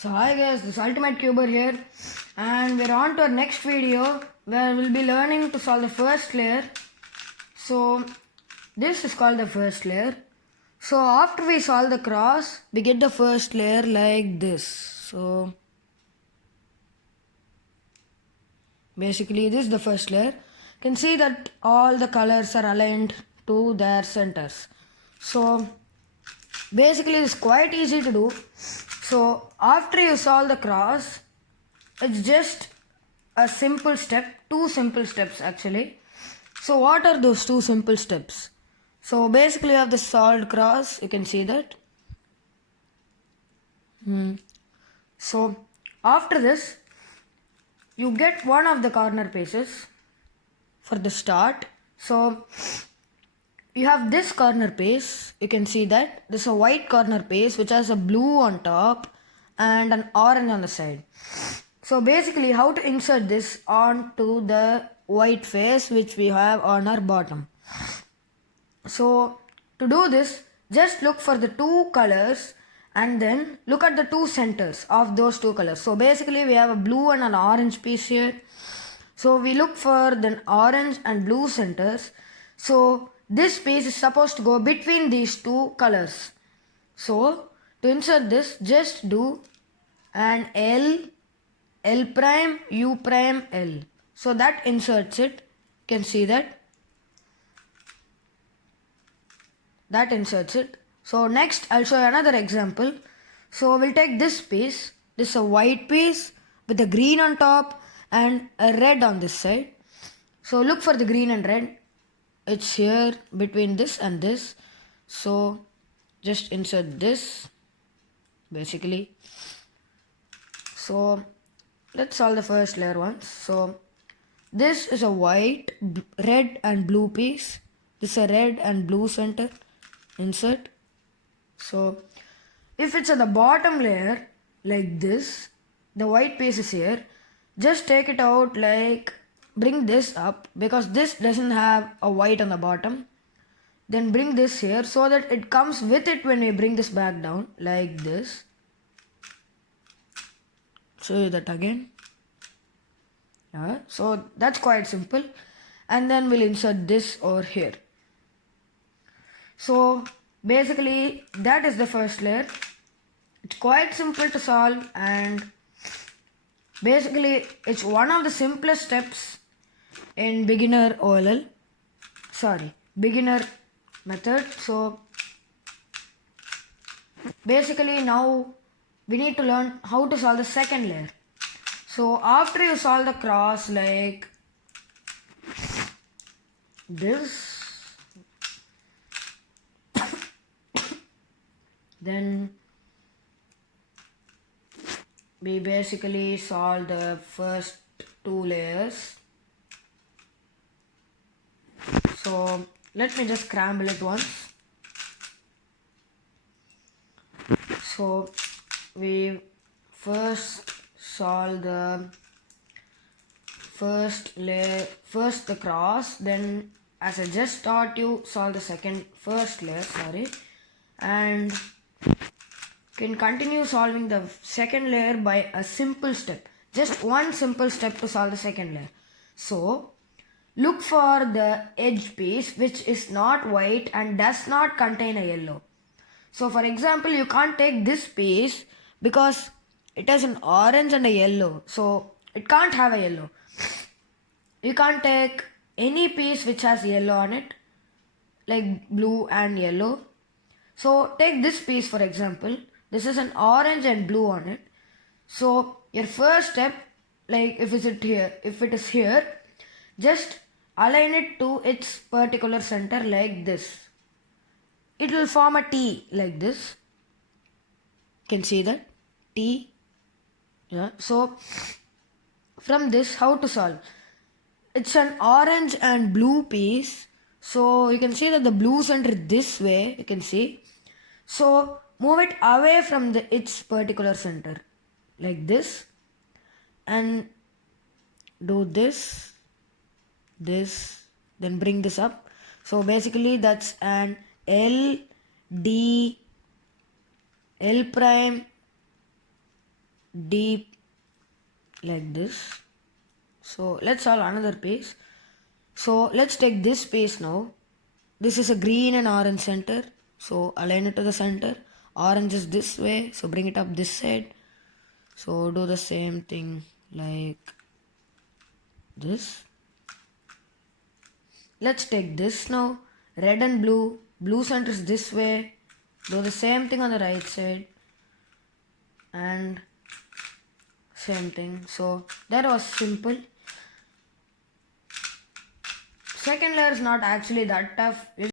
So hi guys, this is Ultimate Cuber here, and we're on to our next video where we'll be learning to solve the first layer. So this is called the first layer. So after we solve the cross, we get the first layer like this. So basically this is the first layer. You can see that all the colors are aligned to their centers. So basically it's quite easy to do. So after you solve the cross, it's just a simple step, two simple steps actually. So what are those two simple steps? So basically you have the solved cross, you can see that. So after this, you get one of the corner pieces for the start. So you have this corner piece, you can see that this is a white corner piece which has a blue on top and an orange on the side. So basically how to insert this onto the white face which we have on our bottom. So to do this, just look for the two colors and then look at the two centers of those two colors. So basically we have a blue and an orange piece here. So we look for the orange and blue centers. So this piece is supposed to go between these two colors. So to insert this, just do an L, L prime, U prime, L. So that inserts it. You can see that. That inserts it. So next I'll show you another example. So we'll take this piece. This is a white piece with a green on top and a red on this side. So look for the green and red. It's here between this and this. So just insert this basically. So let's solve the first layer once. So this is a white, red and blue piece. This is a red and blue center. Insert. So if it's at the bottom layer like this, the white piece is here, just take it out, like bring this up because this doesn't have a white on the bottom. Then bring this here so that it comes with it when we bring this back down like this. Show you that again. Yeah, so that's quite simple. And then we'll insert this over here. So basically that is the first layer. It's quite simple to solve and basically it's one of the simplest steps in beginner method. So basically now we need to learn how to solve the second layer. So after you solve the cross like this, then we basically solve the first two layers. So let me just scramble it once. So we first solve the first layer, first the cross, then as I just taught you, solve the first layer, and can continue solving the second layer by a simple step. Just one simple step to solve the second layer. So look for the edge piece which is not white and does not contain a yellow. So for example, you can't take this piece because it has an orange and a yellow. So it can't have a yellow. You can't take any piece which has yellow on it, like blue and yellow. So take this piece for example. This is an orange and blue on it. So your first step, like if it is here, just align it to its particular center like this. It will form a T like this. You can see that T. Yeah. So from this, how to solve? It's an orange and blue piece. So you can see that the blue center is this way. You can see. So move it away from its particular center like this and do this, then bring this up. So basically that's an L, D, L prime, deep like this. So let's solve another piece. So let's take this piece now. This is a green and orange center. So align it to the center. Orange is this way. So bring it up this side. So do the same thing like this. Let's take this now. Red and blue. Blue center is this way. Do the same thing on the right side. And same thing. So that was simple. Second layer is not actually that tough.